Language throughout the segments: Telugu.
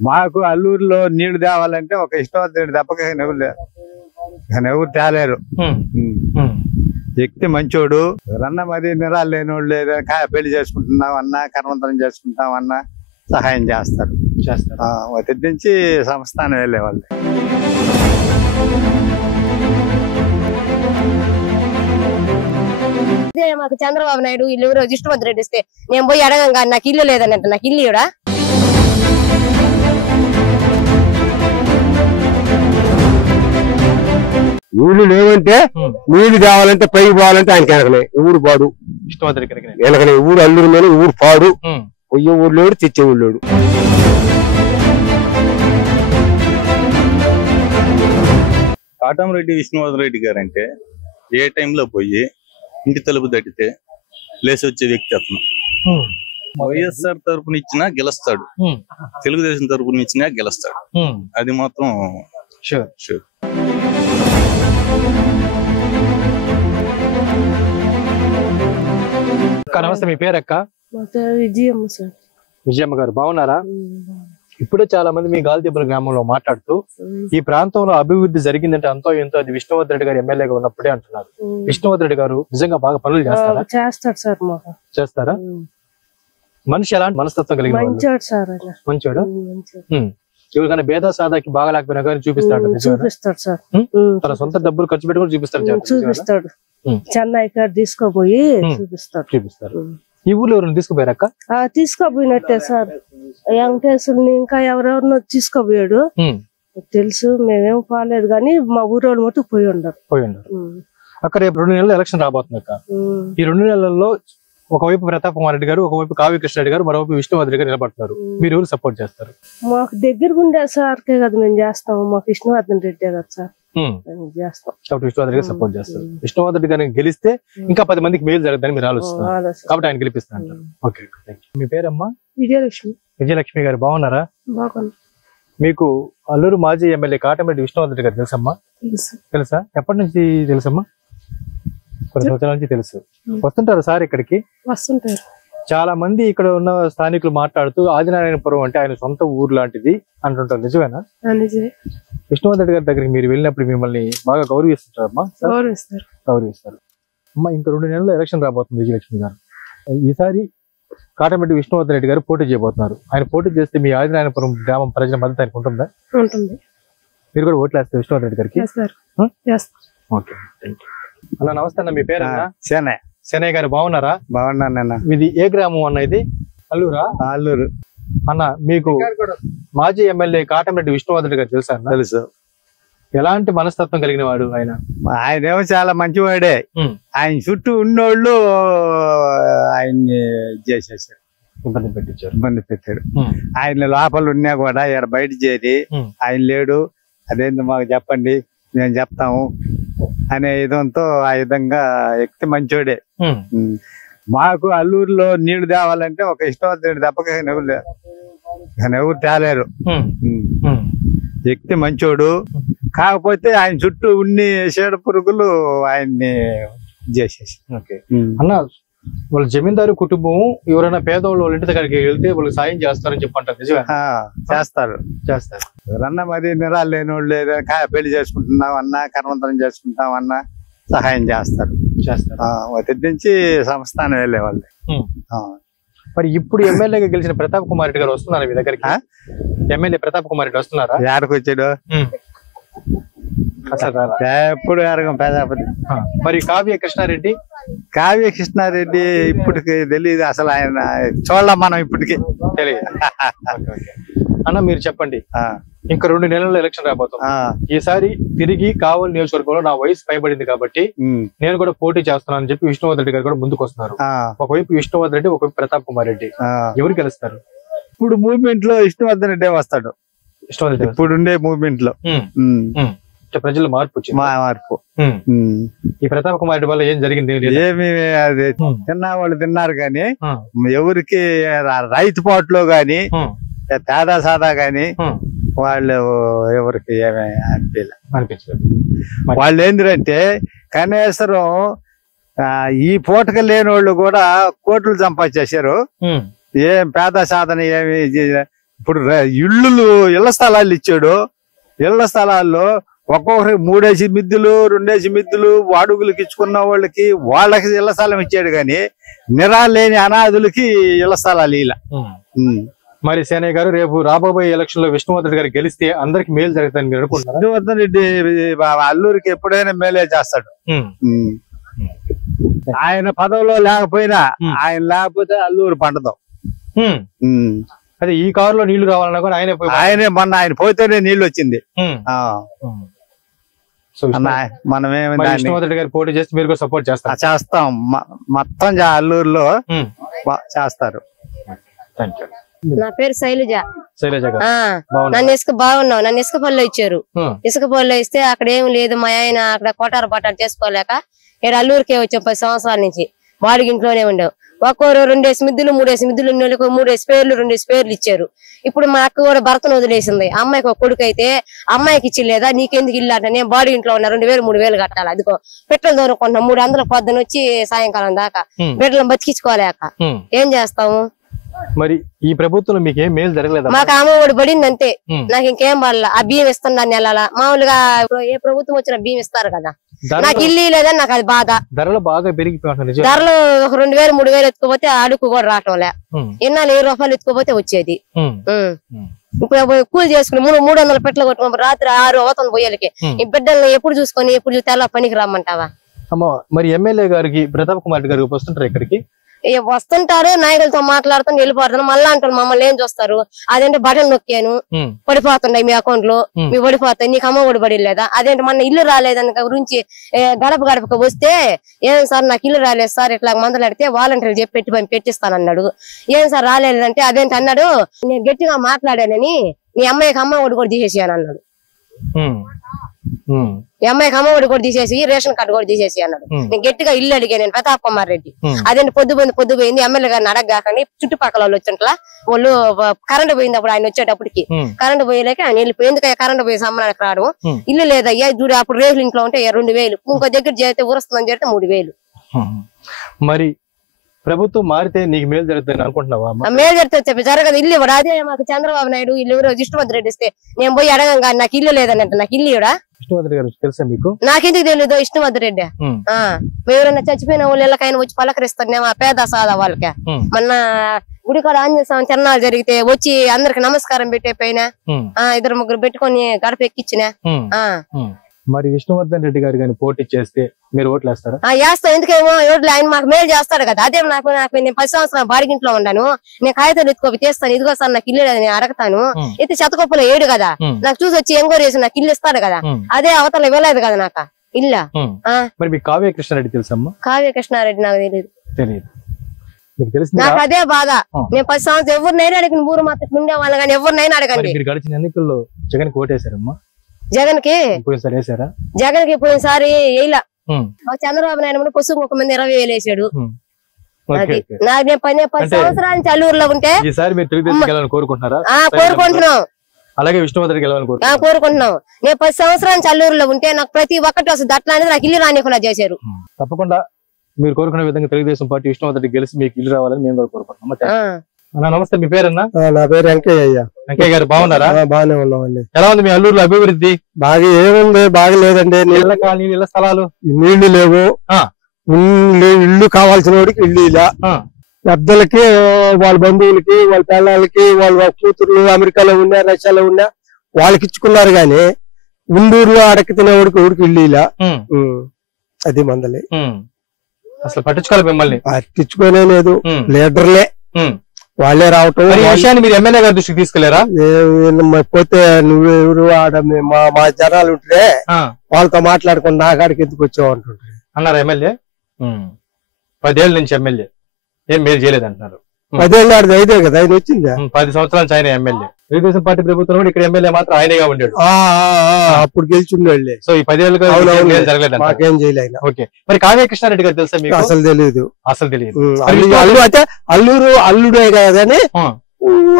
మాకు అల్లూరులో నీళ్లు తేవాలంటే ఒక ఇష్టవంతుడు తప్పక ఎవరు తేలేరు. వ్యక్తి మంచోడు, రన్న మరి నిరాలు లేని వాళ్ళు ఏదైనా పెళ్లి చేసుకుంటున్నామన్నా, కర్మంతరం చేసుకుంటామన్నా సహాయం చేస్తారు. ఒత్తిడి నుంచి సంస్థానం వెళ్ళే వాళ్ళు. మాకు చంద్రబాబు నాయుడు ఇల్లు ఎవరో ఇష్టవంతు రెడ్డి ఇస్తే నేను పోయి అడగంగా నాకు ఇల్లు లేదనంట. నాకు ఇల్లు ఇవ్వడా? నీళ్లు లేవంటే నీళ్లు కావాలంటే పైకి పోవాలంటే ఆయనకి వెనకనే ఊరు పాడు, వెనకనే ఊరు అల్లూరు మీద ఊరు పాడు. పొయ్యే ఊరు లేడు, తెచ్చే ఊరు లేడు. కాటంరెడ్డి విష్ణువర్ధన్ రెడ్డి గారు అంటే ఏ టైంలో పోయి ఇంటి తలుపు తట్టితే లేచి వచ్చే వ్యక్తి అతను. వైఎస్ఆర్ తరపున ఇచ్చినా గెలుస్తాడు, తెలుగుదేశం తరపున ఇచ్చినా గెలుస్తాడు. అది మాత్రం షూర్. నమస్తే, మీ పేరు అక్క? విజయమ్మ సార్. విజయమ్మ గారు బాగున్నారా? ఇప్పుడే చాలా మంది మీ గాలిదెబ్బల గ్రామంలో మాట్లాడుతూ ఈ ప్రాంతంలో అభివృద్ధి జరిగిందంటే అంతో ఎంతో అది విష్ణువర్ధన్ రెడ్డి గారు ఎమ్మెల్యేగా ఉన్నప్పుడే అంటున్నారు. విష్ణువర్ధన్ రెడ్డి గారు నిజంగా బాగా పనులు చేస్తారా? చేస్తాడు సార్. చేస్తారా? మనిషి ఎలాంటి మనస్తత్వం కలిగిన మంచోడా? ఎవరికైనా భేద సాదాకి బాగా లేకపోయినా కానీ చూపిస్తాడు సార్. తన సొంత డబ్బులు ఖర్చు పెట్టుకుని చూపిస్తాడు. చెన్నై కాడ తీసుకోపోయి చూపిస్తారు. ఈ ఊర్లో ఎవరైనా తీసుకుపోయారక్క? తీసుకోపోయినట్టే సార్. వెంకటేశ్వరుని ఇంకా ఎవరెవరినో తీసుకోపోయాడు తెలుసు. మేమేం పోలేదు కానీ మా ఊరోళ్ళు మటుకు పోయి ఉండరు. అక్కడ 2 నెలలు ఎలక్షన్ రాబోతుంది అక్క. ఈ 2 నెలల్లో ఒకవైపు ప్రతాప్ కుమార్ రెడ్డి గారు, ఒకవైపు కావ్య కృష్ణ రెడ్డి గారు, మరోవైపు విష్ణువర్ధన్ రెడ్డి గారు నిలబడుతున్నారు. మీరు ఎవరు సపోర్ట్ చేస్తారు? మాకు దగ్గరగా ఉండే సార్కే కదా మేము చేస్తాము. మాకు విష్ణువర్ధన్ రెడ్డి కదా సార్ చేస్తాం. విష్ణువర్ధన్ రెడ్డి సపోర్ట్ చేస్తారు. విష్ణువర్ధన్ రెడ్డి గారిని గెలిస్తే ఇంకా 10 మందికి మేలు జరుగుతుందని మీరు ఆలోచిస్తున్నారు కాబట్టి ఆయన గెలిపిస్తారు. ఓకే, మీ పేరమ్మా? విజయలక్ష్మి. విజయలక్ష్మి గారు బాగున్నారా? బాగున్నా. మీకు అల్లూరు మాజీ ఎమ్మెల్యే కాటంరెడ్డి విష్ణువర్ధన్ రెడ్డి గారు తెలుసమ్మా? తెలుసా? ఎప్పటి నుంచి తెలుసమ్మా? కొన్ని సంవత్సరాల నుంచి తెలుసు. వస్తుంటారు సార్ ఇక్కడికి? వస్తుంటారు. చాలా మంది ఇక్కడ ఉన్న స్థానికులు మాట్లాడుతూ ఆదినారాయణపురం అంటే ఆయన సొంత ఊరు లాంటిది అంటుంటారు. నిజమేనా? విష్ణువర్ధన్ రెడ్డి గారి దగ్గరికి మీరు వెళ్ళినప్పుడు మిమ్మల్ని బాగా గౌరవిస్తుంటారమ్మా? గౌరవిస్తారు. అమ్మా, ఇంకా 2 నెలల్లో ఎలక్షన్ రాబోతుంది విజయలక్ష్మి గారు. ఈసారి కాటంరెడ్డి విష్ణువర్ధన్ రెడ్డి గారు పోటీ చేయబోతున్నారు. ఆయన పోటీ చేస్తే మీ ఆదినారాయణపురం గ్రామం ప్రజల మద్దతు ఆయనకు ఉంటుందా? మీరు కూడా ఓట్లు వేస్తారు విష్ణువర్ధన్ రెడ్డి గారికి? ఓకే, అన్న నమస్తే అన్న. మీ పేరు? శనయ్య. శనయ్య గారు బాగున్నారా? బాగున్నానన్న. ఇది ఏ గ్రామం అన్న? ఇది అల్లూరా? అల్లూరు. అన్న, మీకు మాజీ ఎమ్మెల్యే కాటంరెడ్డి విష్ణువర్ధన్ రెడ్డి గారు తెలుసా? తెలుసు. ఎలాంటి మనస్తత్వం కలిగిన వాడు ఆయన? ఆయనేమో చాలా మంచివాడే. ఆయన చుట్టూ ఉన్నోళ్ళు ఆయన్ని చేసేసారు, ఇబ్బంది పెట్టారు. ఆయన లోపల ఉన్నా కూడా ఇక్కడ బయట చేరి ఆయన లేడు, అదేంది మాకు చెప్పండి మేము చెప్తాము అనే విధంతో ఆ విధంగా వ్యక్తి మంచోడే. మాకు అల్లూరులో నీళ్లు తేవాలంటే ఒక ఇష్టవంతుడు తప్పక ఎవరు తేలేరు. వ్యక్తి మంచోడు, కాకపోతే ఆయన చుట్టూ ఉన్ని చీడ పురుగులు ఆయన్ని చేసేసి. అన్న, వాళ్ళ జమీందారు కుటుంబం ఎవరైనా పేదవాళ్ళు వాళ్ళ ఇంటి దగ్గరికి వెళ్తే వాళ్ళకి సాయం చేస్తారని చెప్పంటారు. నిజమే? చేస్తారు. ఎవరన్నా మరి నిరాలు లేని వాళ్ళు ఏదైనా పెళ్లి చేసుకుంటున్నామన్నా, కర్మంతరం చేసుకుంటామన్నా సహాయం చేస్తారు. ఒత్తిడి నుంచి సంస్థానం వెళ్ళే వాళ్ళు. మరి ఇప్పుడు ఎమ్మెల్యేగా గెలిచిన ప్రతాప్ కుమార్ రెడ్డి గారు వస్తున్నారా మీ దగ్గరికి? ఎమ్మెల్యే ప్రతాప్ కుమార్ రెడ్డి వస్తున్నారా? ఎక్కడికి వచ్చాడు? ఎప్పుడు ఎరగం పేదాపతి. మరి కావ్య కృష్ణారెడ్డి? కావ్య కృష్ణారెడ్డి ఇప్పటికి తెలియదు అసలు. ఆయన చూడలేం మనం ఇప్పటికి, తెలియదు. అన్న, మీరు చెప్పండి, ఇంకా 2 నెలల్లో ఎలక్షన్ రాబోతుంది. ఈసారి తిరిగి కావలి నియోజకవర్గంలో నా వయసు పైబడింది కాబట్టి నేను కూడా పోటీ చేస్తున్నాను అని చెప్పి విష్ణువర్ధన్ రెడ్డి గారు కూడా ముందుకు వస్తున్నారు. ఒకవైపు విష్ణువర్ధన్ రెడ్డి, ఒకవైపు ప్రతాప్ కుమార్ రెడ్డి. ఎవరు గెలుస్తారు? ఇప్పుడు మూవ్మెంట్ లో విష్ణువర్ధన్ రెడ్డి వస్తాడు. ఇప్పుడుండే మూవ్మెంట్ లో ప్రజలు మార్పు ఈ ప్రతాప్ కుమార్ రెడ్డి వల్ల ఏం జరిగింది? ఏమి అది తిన్నవాళ్ళు తిన్నారు కానీ ఎవరికి రైతు పాటలో గాని తేదా సాదా గాని వాళ్ళు ఎవరికి ఏమీ అనిపించలేదు. వాళ్ళు ఏంటంటే కనీసం ఈ పూటక లేని వాళ్ళు కూడా కోట్లు సంపాదించేశారు. ఏం పేద సాధన ఏమి ఇప్పుడు ఇళ్ల స్థలాలు ఇచ్చాడు. ఇళ్ల స్థలాల్లో ఒక్కొక్కరికి 3 మిద్దులు 2 మిద్దులు వాడుగులకి ఇచ్చుకున్న వాళ్ళకి ఇళ్ల స్థలం ఇచ్చాడు, గాని నిరాలేని అనాథులకి ఇళ్ల స్థలాలు ఇలా. మరి సేనయ్య గారు, రేపు రాబోయే ఎలక్షన్ లో విష్ణువర్ధన్ రెడ్డి గారు గెలిస్తే అందరికి మేలు జరుగుతుందని మీరు అనుకుంటున్నారా? విష్ణువర్ధన్ రెడ్డి అల్లూరికి ఎప్పుడైనా మేలే చేస్తాడు. ఆయన పదవిలో లేకపోయినా, ఆయన లేకపోతే అల్లూరు పండదు. అదే ఈ కారులో నీళ్లు రావాలన్నా కూడా ఆయనే మొన్న ఆయన పోతేనే నీళ్లు వచ్చింది. విష్ణువర్ధన్ రెడ్డి గారు పోటీ చేస్తే మీరు కూడా సపోర్ట్ చేస్తారు? చేస్తాం, మొత్తం అల్లూరులో చేస్తారు. నా పేరు శైలజ. శైలజ గారు, నన్ను ఇసుక బాగున్నావు, నన్ను ఇసుక పళ్ళు ఇచ్చారు. ఇసుక పళ్ళు ఇస్తే అక్కడ ఏం లేదు, మా ఆయన అక్కడ కోటారు పట్టారు చేసుకోలేక ఇక్కడ అల్లూరికే వచ్చాం 10 సంవత్సరాల నుంచి. వాడికి ఇంట్లోనే ఉండేవు. ఒక్కోరు 2 మిద్దులు 3 మిద్దులు ఉన్న వాళ్ళకి 3 స్పేర్లు 2 స్పేర్లు ఇచ్చారు. ఇప్పుడు మా అక్క కూడా భర్తను వదిలేసింది. అమ్మాయికి ఒక కొడుకు అయితే అమ్మాయికి ఇచ్చిలేదా, నీకెందుకు ఇల్లు అంటే నేను బాడీ ఇంట్లో ఉన్నా 2000 3000 కట్టాలి. అదిగో పెట్రోల్ దొరకకుండా 300 పొద్దున వచ్చి సాయంకాలం దాకా బిడ్డలను బతికించుకోలేక ఏం చేస్తాము? మరి ఈ ప్రభుత్వంలో మీకు ఏం మేలు జరగలేదు? మాకు అమ్మఒడి పడింది అంతే, నాకు ఇంకేం పడలా. ఆ బియ్యం ఇస్తున్నాను నెలలా. మామూలుగా ఏ ప్రభుత్వం వచ్చినా బియ్యం ఇస్తారు కదా, నాకు ఇల్లు లేదని నాకు అది బాధ. ధరలు బాగా పెరిగిపోయి ధరలు 2000 3000 ఎత్తుకోపోతే అడుగు కూడా రావటంలే. ఎన్నాళ్ళు 1000 రూపాయలు ఎత్తుకోపోతే వచ్చేది. ఇప్పుడు కూలి చేసుకుని 300 పెట్టలు కొట్టుకుని రాత్రి 6 అవుతుంది పోయేళ్ళకి. ఈ బిడ్డల్ని ఎప్పుడు చూసుకొని ఎప్పుడు తెల్ల పనికి రమ్మంటావా? మరి ఎమ్మెల్యే గారికి ప్రతాప్ కుమార్ రెడ్డి గారికి వస్తుంటారు ఇక్కడికి? వస్తుంటారు, నాయకులతో మాట్లాడుతాను, వెళ్ళిపోతాను. మళ్ళా అంటారు మమ్మల్ని ఏం చూస్తారు, అదేంటి బటన్ నొక్కాను పడిపోతుండే మీ అకౌంట్ లో, మీ పడిపోతాయి, నీకు అమ్మ ఒడి పడి లేదా, అదేంటి మన ఇల్లు రాలేదని గురించి గడప గడపకు వస్తే ఏం సార్ నాకు ఇల్లు రాలేదు సార్ ఇట్లా మందలాడితే వాలంటీర్ చెప్పి పెట్టిస్తానన్నాడు. ఏం సార్ రాలేదంటే అదేంటి అన్నాడు, నేను గట్టిగా మాట్లాడానని మీ అమ్మాయికి అమ్మ ఒడి కూడా తీసేసాను అన్నాడు. ఈ అమ్మాయికి అమ్మ ఒడి కూడా తీసేసి రేషన్ కార్డు కూడా తీసేసి అన్నాడు. నేను గట్టిగా ఇల్లు అడిగా, నేను ప్రతాప్ కుమార్ రెడ్డి. అదేంటి పొద్దు పోయింది ఎమ్మెల్యే గారిని అడగగాకని చుట్టుపక్కల వాళ్ళు వచ్చింట్లా వాళ్ళు కరెంట్ పోయింది. అప్పుడు ఆయన వచ్చేటప్పటికి కరెంట్ పోయలేక ఆయన వెళ్ళిపోయి, ఎందుకంటే కరెంట్ పోయి సమ్మనానికి రావడం, ఇల్లు లేదయ్యా చూడు అప్పుడు రేకులు ఇంట్లో ఉంటే 2000, ఇంకో దగ్గర చేస్తే ఊరుస్తుందని చెప్తే 3000. మరి ప్రభుత్వం మారితే నీకు మేలు జరుగుతుంది అనుకుంటున్నావా? మేలు జరుగుతుంది జరగదు. ఇల్లు ఇవ్వడు. అదే మాకు చంద్రబాబు నాయుడు ఇల్లు ఎవరో విష్ణువర్ధన్ రెడ్డి ఇస్తే నేను పోయి అడగంగా నాకు ఇల్లు లేదన్నట్టు, నాకు ఇల్లు ఇవ్వడా? విష్ణువర్ధన్ రెడ్డి గారు తెలుసా మీకు? నాకెందుకు తెలియదు విష్ణువర్ధన్ రెడ్డి. ఎవరైనా చచ్చిపోయిన వాళ్ళు ఇళ్ళకైనా వచ్చి పలకరిస్తానేమో పేద సాదా వాళ్ళకి. మొన్న గుడికాడ ఆంజనేయ స్వామి తిరణాలు జరిగితే వచ్చి అందరికి నమస్కారం పెట్టే పైన 2 3 పెట్టుకొని గడప ఎక్కించిన. మరి విష్ణువర్ధన్ రెడ్డి గారు కానీ పోటీ చేస్తే మీరు ఓట్లు వేస్తారా? వేస్తాం, ఎందుకేమో ఓట్లు ఆయన మాకు మేలు చేస్తాడు కదా. అదే నాకు నేను 10 సంవత్సరాలు బాడిగింట్లో ఉన్నాను, నేను కాగితాలు ఎత్తుకోవి తీస్తాను, ఇదిగో సార్ నాకు ఇల్లు నేను అడగతాను. అయితే చెత్తకొప్పలో 7 కదా, నాకు చూసి వచ్చి ఎంక్వైరీ చేసి నాకు ఇల్లు ఇస్తాడు కదా. అదే అవతల ఇవ్వలేదు కదా నాకు ఇల్లు. మరి మీకు కావ్య కృష్ణారెడ్డి తెలుసమ్మా? కావ్య కృష్ణారెడ్డి నాకు తెలియదు. నాకు అదే బాధ. నేను 10 సంవత్సరాలు ఎవరినైనా అడిగిన ఊరు మాత్రం ఉండే వాళ్ళు కానీ ఎవరినైనా అడగండి. మీరు గడిచిన ఎన్నికల్లో జగన్ కి ఓటేశారమ్మా? జగన్ కి పోయినసారి వేయలా. చంద్రబాబు నాయుడు పసుపు ఒక మంది 20,000 వేసాడు. అది నాకు నేను 10 సంవత్సరాల నుంచి అల్లూరులో ఉంటే కోరుకుంటున్నాం. అలాగే విష్ణువర్ధన్ కోరుకుంటున్నాం. నేను 10 సంవత్సరాల నుంచి అల్లూరులో ఉంటే నాకు ప్రతి ఒక్కటి వస్తుంది. అట్లా అనేది నాకు ఇల్లు రానికుండా చేశారు. తప్పకుండా మీరు కోరుకునే విధంగా తెలుగుదేశం పార్టీ విష్ణువర్ధన్ గెలిచి మీకు ఇల్లు రావాలని మేము కూడా కోరుకుంటున్నాం. నమస్తే, మీ పేరన్నా? నా పేరు వెంకయ్య. వెంకయ్య గారు బాగున్నారా? బాగానే ఉన్నామండి. ఎలా ఉంది మీ అల్లూరులో అభివృద్ధి? బాగా ఏముంది, బాగలేదండి. నీళ్ళ కాలనీ ఇళ్ల స్థలాలు నీళ్లు లేవు. ఇల్లు కావాల్సిన వాడికి ఇల్లు ఇలా, పెద్దలకి వాళ్ళ బంధువులకి వాళ్ళ పిల్లలకి వాళ్ళ కూతుర్లు అమెరికాలో ఉన్నా రష్యాలో ఉన్నా వాళ్ళకి ఇచ్చుకున్నారు గాని ఉండూరులో అడక తినేవాడికి ఊరికి ఇల్లు ఇలా. అది మందలే అసలు పట్టించుకోవాలి. మిమ్మల్ని పట్టించుకోనే లేదు. లీడర్లే వాళ్ళే రావటం. విషయాన్ని మీరు ఎమ్మెల్యే గారి దృష్టికి తీసుకెళ్లారా? పోతే నువ్వెవరు ఆడ మా జనాలు ఉంటే వాళ్ళతో మాట్లాడుకుని నా కాడికి ఎందుకు వచ్చావు అంటుంటారు అన్నారు ఎమ్మెల్యే. 10 ఏళ్ల నుంచి ఎమ్మెల్యే ఏం మేలు చేయలేదు అంటున్నారు. 10 ఏళ్ళు ఆడిది అయితే కదా ఆయన వచ్చింది. 10 సంవత్సరాల నుంచి ఆయన ఎమ్మెల్యే. తెలుగుదేశం పార్టీ ప్రభుత్వం కూడా ఇక్కడ ఎమ్మెల్యే మాత్రం ఆయనగా ఉండాడు. అప్పుడు గెలిచిండే. సో ఈ 10 ఏళ్ళుగా జరగలేదు, మాకేం చేయలేదు. ఓకే, మరి కావ్య కృష్ణారెడ్డి గారు తెలుసా మీకు? అసలు తెలియదు. అసలు తెలియదు. అల్లు అయితే అల్లూరు అల్లుడే కానీ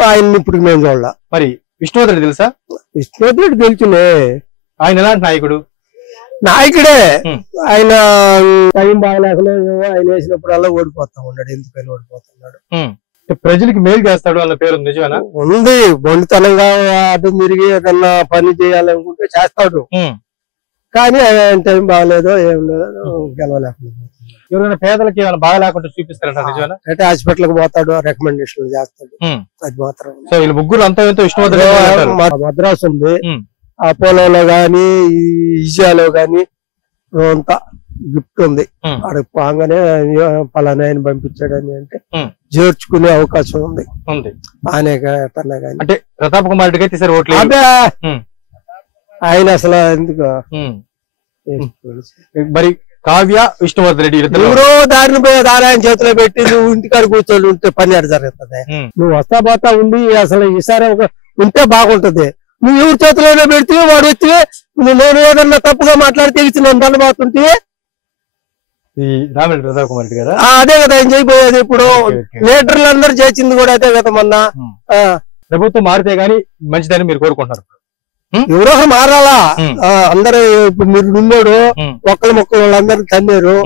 ఆయన ఇప్పుడు మేము చూడాల. మరి విష్ణువర్ధన్ రెడ్డి తెలుసా? విష్ణువర్ధన్ రెడ్డి తెలుసులే. ఆయన ఎలాంటి నాయకుడు? నాయకుడే. ఆయన టైం బాగలేకనే ఆయన వేసినప్పుడు అలా ఓడిపోతా ఉన్నాడు. ఎందుకని ఓడిపోతున్నాడు? ప్రజలకి మేలు చేస్తాడు అన్న పేరు నిజమేనా? ఉంది. బండితనంగా అటు తిరిగి ఏదన్నా పని చేయాలనుకుంటే చేస్తాడు, కానీ టైం బాగాలేదో ఏం లేదో గెలవలేకుండా. ఎవరైనా పేదలకి ఏమైనా బాగా లేకుండా చూపిస్తారంట నిజమేనా? అంటే హాస్పిటల్ కి పోతాడు, రికమెండేషన్ చేస్తాడు, అది మాత్రం. సో వీళ్ళు ముగ్గురు అంతా ఎంతో విష్ణువర్ధన్ మద్రాసు ఉంది, అపోలోలో గాని ఈజియాలో గాని అంతా గిఫ్ట్ ఉంది. అక్కడికి పోగానే పలానా ఆయన పంపించాడని అంటే చేర్చుకునే అవకాశం ఉంది. ఆయన గాని అంటే ప్రతాప్ కుమార్ రెడ్డికి అయితే ఓట్లు ఆయన అసలు ఎందుకు మరి కావ్య విష్ణువర్ధన్ రెడ్డి ఎవరో దారిని పోయి దారాయణ చేతిలో పెట్టి నువ్వు ఇంటికాడ కూర్చొని ఉంటే పని ఎడ జరుగుతుంది. నువ్వు వస్తా పోతా ఉండి అసలు ఈసారి ఉంటే బాగుంటది. నువ్వు ఎవరి చేతిలోనే పెడితే వాడు వచ్చి నేను ఏదన్నా తప్పుగా మాట్లాడితే ఇచ్చి నేను దండబాతుంటే రామిరెడ్డి ప్రతాప్ కుమార్ రెడ్డి కదా, అదే కదా ఆయన చేయబోయేది. ఇప్పుడు లీడర్లు అందరూ చేసింది కూడా అదే కదా. మొన్న ప్రభుత్వం మారితే గానీ మంచిదని మీరు కోరుకుంటున్నారు. ఎవరో మారాలా, అందరూ ఇప్పుడు మీరు నిన్నోడు ఒక్కరి మొక్కలు వాళ్ళందరూ తన్నారు.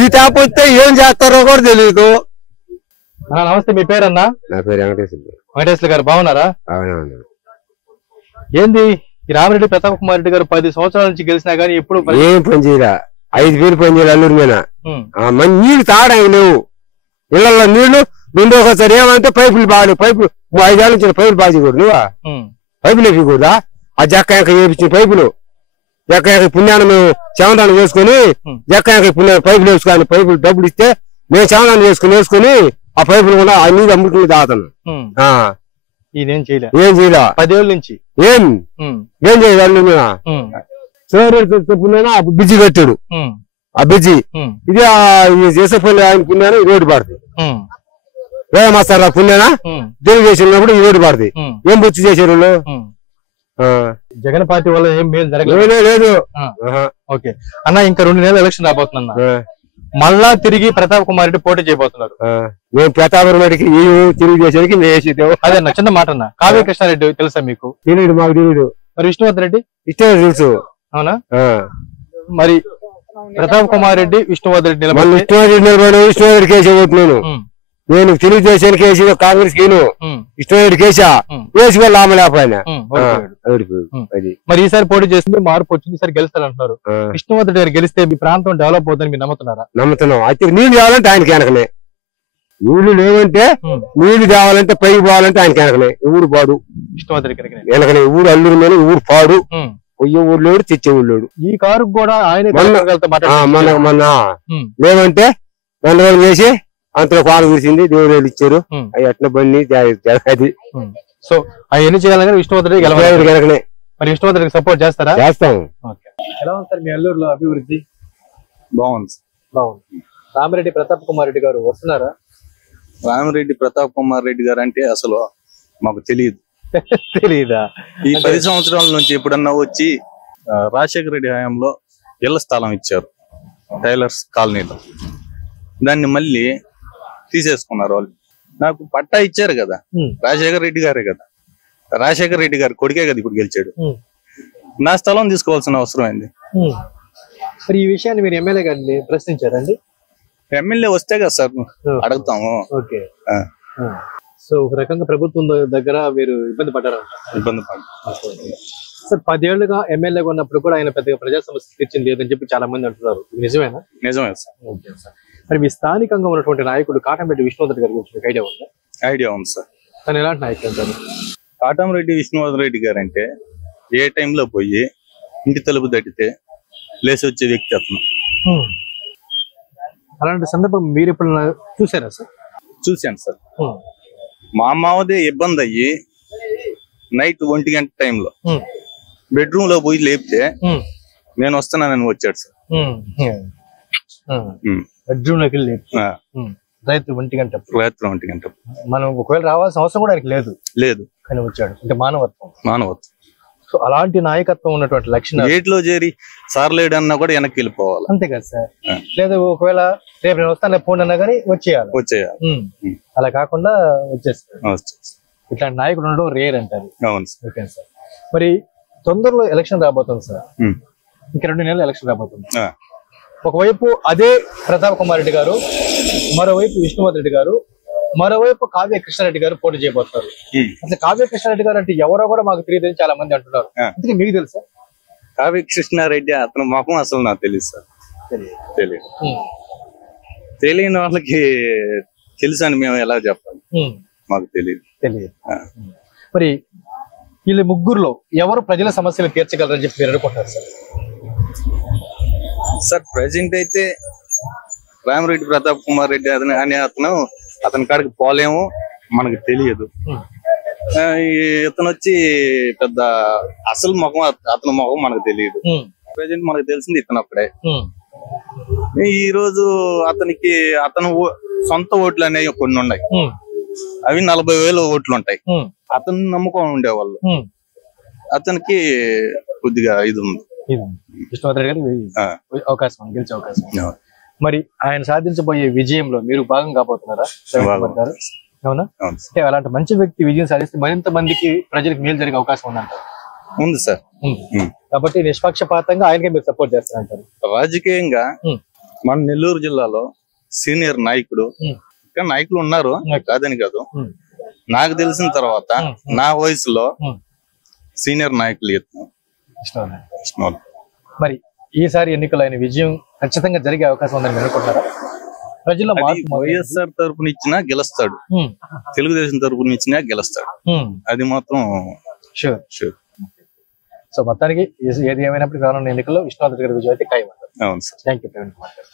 ఈ టాప్ వస్తే ఏం చేస్తారో కూడా తెలియదు. నమస్తే, మీ పేరన్నా? నా పేరు వెంకటేశ్వర. వెంకటేశ్వర గారు బాగున్నారా? ఏంది ఈ రామిరెడ్డి ప్రతాప్ కుమార్ రెడ్డి గారు 10 సంవత్సరాల నుంచి గెలిచినా గానీ ఎప్పుడు ఏం పని చేయరా? 5 పేరు పని చేయాలి అల్లూరు మీద. నీళ్లు తాగడానికి లేవు, ఇళ్లలో నీళ్లు ముందు ఒకసారి ఏమంటే పైపులు బాగాలేవు. పైపులు 5 ఏళ్ళ నుంచి పైపులు బాగా చేయకూడదు. నువ్వా పైపులు వేయకూడదా? ఆ జక్క వేయించిన పైపులు జక్క పుణ్యాన్ని మేము శవదానం వేసుకొని జక్క పుణ్యాన్ని పైపులు వేసుకొని పైపులు డబ్బులు ఇస్తే మేము శవదానం వేసుకొని ఆ పైపులు కూడా ఆ నీళ్ళు అమ్ముకుని తాగుతాను. ఇదేం చేయలే, ఏం చేయలే 10 ఏళ్ళ నుంచి. ఏం చేయాలి? బిజీ కట్టాడు, ఆ బిజీ ఇది చేసే పని ఆయన పుణ్యాన ఈ రోడ్డు పడుతుంది. వేమస్తారా పుణ్యానా తెలుగుదేశం ఉన్నప్పుడు ఈ రోడ్డు పడుతుంది. ఏం బుచ్చి చేశారు జగన్ పార్టీ వల్ల ఏం మేలు జరగలేదు లేదు. ఓకే అన్న, ఇంకా 2 నెలలు ఎలక్షన్ రాబోతున్నా, మళ్ళా తిరిగి ప్రతాప్ కుమార్ రెడ్డి పోటీ చేయబోతున్నారు. మేము ప్రతాప్ రెడ్డికి తెలుగుదేశానికి అదే అన్న, చిన్న మాట అన్న. కావ్య కృష్ణారెడ్డి తెలుసా మీకు? తెలియదు, మాకు తెలియదు. మరి విష్ణువర్ధన్ రెడ్డి ఇష్టం తెలుసు. అవునా? మరి ప్రతాప్ కుమార్ రెడ్డి విష్ణువర్ధన్ రెడ్డి విష్ణువర్ధన్ కేసు ఓట్లు నేను తెలుగుదేశానికి వేసి కాంగ్రెస్ కి ఇష్టం కేసా వేసి వాళ్ళు ఆమలేకపోయినా. మరి ఈసారి పోటీ చేస్తే మార్పు వచ్చింది, ఈసారి గెలుస్తారంటున్నారు. విష్ణువర్ధన్ గారు గెలిస్తే మీ ప్రాంతం డెవలప్ అవుతుందని మీరు నమ్ముతున్నారా? నమ్ముతున్నాం. అయితే నీళ్లు కావాలంటే ఆయనకి వెనకనే, నీళ్లు లేవంటే నీళ్లు కావాలంటే పైకి పోవాలంటే ఆయనకి వెనకనే. ఊరు పాడు విష్ణువర్ధన్ వెనకనే, ఊరు అల్లూరు మీద ఊరు పాడు, పొయ్యే ఊర్లోడు తెచ్చే ఊళ్ళోడు. ఈ కారు కూడా ఆయన మొన్న లేవంటే 2 రోజులు చేసి అంతలో పాలు కురిసింది, దేవుడు ఇచ్చారు. అవి అట్లా బండి అది. సో అవన్నీ చేయాలని విష్ణువర్ధన్ వెనకనే. మరి విష్ణువర్ధన్ సపోర్ట్ చేస్తారా? చేస్తాం. ఎలా ఉంది సార్ మీ అల్లూరులో అభివృద్ధి? బాగుంది. రామిరెడ్డి ప్రతాప్ కుమార్ రెడ్డి గారు వస్తున్నారా? రామిరెడ్డి ప్రతాప్ కుమార్ రెడ్డి గారు అంటే అసలు మాకు తెలియదు. తెలీదా? ఈ 10 సంవత్సరాల నుంచి ఎప్పుడన్నా వచ్చి రాజశేఖర రెడ్డి హయాంలో ఇళ్ల స్థలం ఇచ్చారు టైలర్స్ కాలనీలో, దాన్ని మళ్ళీ తీసేసుకున్నారు వాళ్ళు. నాకు పట్టా ఇచ్చారు కదా రాజశేఖర రెడ్డి గారే కదా, రాజశేఖర రెడ్డి గారు కొడుకే కదా ఇప్పుడు గెలిచాడు. నా స్థలం తీసుకోవాల్సిన అవసరం అయింది. మరి ఈ విషయాన్ని మీరు ఎమ్మెల్యే గారిని ప్రశ్నించారండి? ఎమ్మెల్యే వస్తే కదా సార్ అడుగుతాము. ఓకే. సో ఒక రకంగా ప్రభుత్వం దగ్గర మీరు ఇబ్బంది పడ్డారు? ఇబ్బంది పడ్డారు సార్. 10 ఏళ్లుగా ఎమ్మెల్యేగా ఉన్నప్పుడు కూడా ఆయన పెద్దగా ప్రజా సమస్య తీర్చింది లేదని చెప్పి చాలా మంది అంటున్నారు, నిజమేనా? నిజమే సార్. Okay sir. మరి మీ స్థానికంగా ఉన్నటువంటి నాయకుడు కాటంరెడ్డి విష్ణువర్ధన్ గారి గురించి మీకు ఐడియా ఉందా? ఐడియా ఉంది సార్. తను ఎలాంటి నాయకుడు అంటారు? కాటంరెడ్డి విష్ణువర్ధన్ రెడ్డి గారు అంటే ఏ టైంలో పోయి ఇంటి తలుపు తట్టితే లేచి వచ్చే వ్యక్తి అతను. అలాంటి సందర్భం మీరు ఎప్పుడు చూసారా సార్? చూశాను సార్. మా అమ్మదే ఇబ్బంది అయ్యి నైట్ 1 గంట టైంలో బెడ్రూమ్ లో పోయి లేపితే నేను వస్తున్నానని వచ్చాడు సార్. బెడ్రూమ్ లోకి వెళ్ళి రాత్రి 1 గంట. రాత్రి 1 గంట. మనం ఒకవేళ రావాల్సిన అవసరం కూడా ఆయనకి లేదు కానీ వచ్చాడు. అంటే మానవత్వం. సో అలాంటి నాయకత్వం ఉన్నటువంటి లక్షణాలు గేట్లో చేరి సార్ లేడన్నా కూడా వెనక్కి వెళ్ళిపోవాలి. అంతే కదా సార్. లేదా ఒకవేళ రేపు నేను వస్తాను ఫోన్ అన్నా కానీ వచ్చేయాలి. అలా కాకుండా వచ్చేస్తారు. ఇట్లాంటి నాయకుడు ఉండడం రేర్ అంటారు. అవును సార్. Okay sir. మరి తొందరలో ఎలక్షన్ రాబోతుంది సార్, ఇంకా 2 నెలలు ఎలక్షన్ రాబోతుంది. ఒకవైపు అదే ప్రతాప్ కుమార్ రెడ్డి గారు, మరోవైపు విష్ణువర్ధన్ రెడ్డి గారు, మరోవైపు కావ్య కృష్ణారెడ్డి గారు పోటీ చేయబోతున్నారు. అసలు కావ్య కృష్ణారెడ్డి గారు అంటే ఎవరో కూడా మాకు తెలియదని చాలా మంది అంటున్నారు. అందుకే మీకు తెలుసా? కావ్య కృష్ణారెడ్డి అతని ముఖం అసలు నాకు తెలియదు సార్. తెలియదు. తెలియని వాళ్ళకి తెలుసు అని మేము ఎలా చెప్పాలి? మాకు తెలియదు. మరి వీళ్ళ ముగ్గురులో ఎవరు ప్రజల సమస్యలు తీర్చగలరని చెప్పి మీరు అనుకుంటారు సార్? సార్ ప్రెసెంట్ అయితే రామిరెడ్డి ప్రతాప్ కుమార్ రెడ్డి అనే అతని కాడికి పోలేము, మనకు తెలియదు. ఇతను వచ్చి పెద్ద అసలు ముఖం, అతని ముఖం మనకు తెలియదు. ప్రెసెంట్ మనకు తెలిసింది ఇతను అప్పుడే. ఈ రోజు అతను సొంత ఓట్లు అనేవి కొన్ని ఉన్నాయి, అవి 40,000 ఓట్లు ఉంటాయి. అతను నమ్ముకొని ఉండేవాళ్ళు, అతనికి కొద్దిగా ఇది ఉంది. విష్ణువర్ధన్ రెడ్డి గారికి అవకాశం, గెలిచే అవకాశం. మరి ఆయన సాధించబోయే విజయంలో మీరు భాగం కాబోతున్నారా? అవునా? అంటే అలాంటి మంచి వ్యక్తి విజయం సాధిస్తే మరింత మందికి ప్రజలకు మేలు జరిగే అవకాశం ఉందంట. ఉంది సార్. కాబట్టి నిష్పక్షపాతంగా ఆయనకే మీరు సపోర్ట్ చేస్తారంటారు. రాజకీయంగా మన నెల్లూరు జిల్లాలో సీనియర్ నాయకుడు, ఇంకా నాయకులు ఉన్నారు కాదని కాదు, నాకు తెలిసిన తర్వాత నా వయసులో సీనియర్ నాయకులు మరి ఈసారి ఎన్నికలు ఆయన విజయం ఖచ్చితంగా జరిగే అవకాశం ఉందని అనుకుంటారా? ప్రజల్లో వైఎస్ఆర్ తరపున ఇచ్చినా గెలుస్తాడు, తెలుగుదేశం తరపున ఇచ్చినా గెలుస్తాడు, అది మాత్రం షూర్. సో మొత్తానికి ఏది ఏమైనప్పుడు రానున్న ఎన్నికల్లో విష్ణువర్ధన్ రెడ్డి గారి విజయం అయితే ఖాయం. అవును sir. Thank you Praveen Kumar గారు.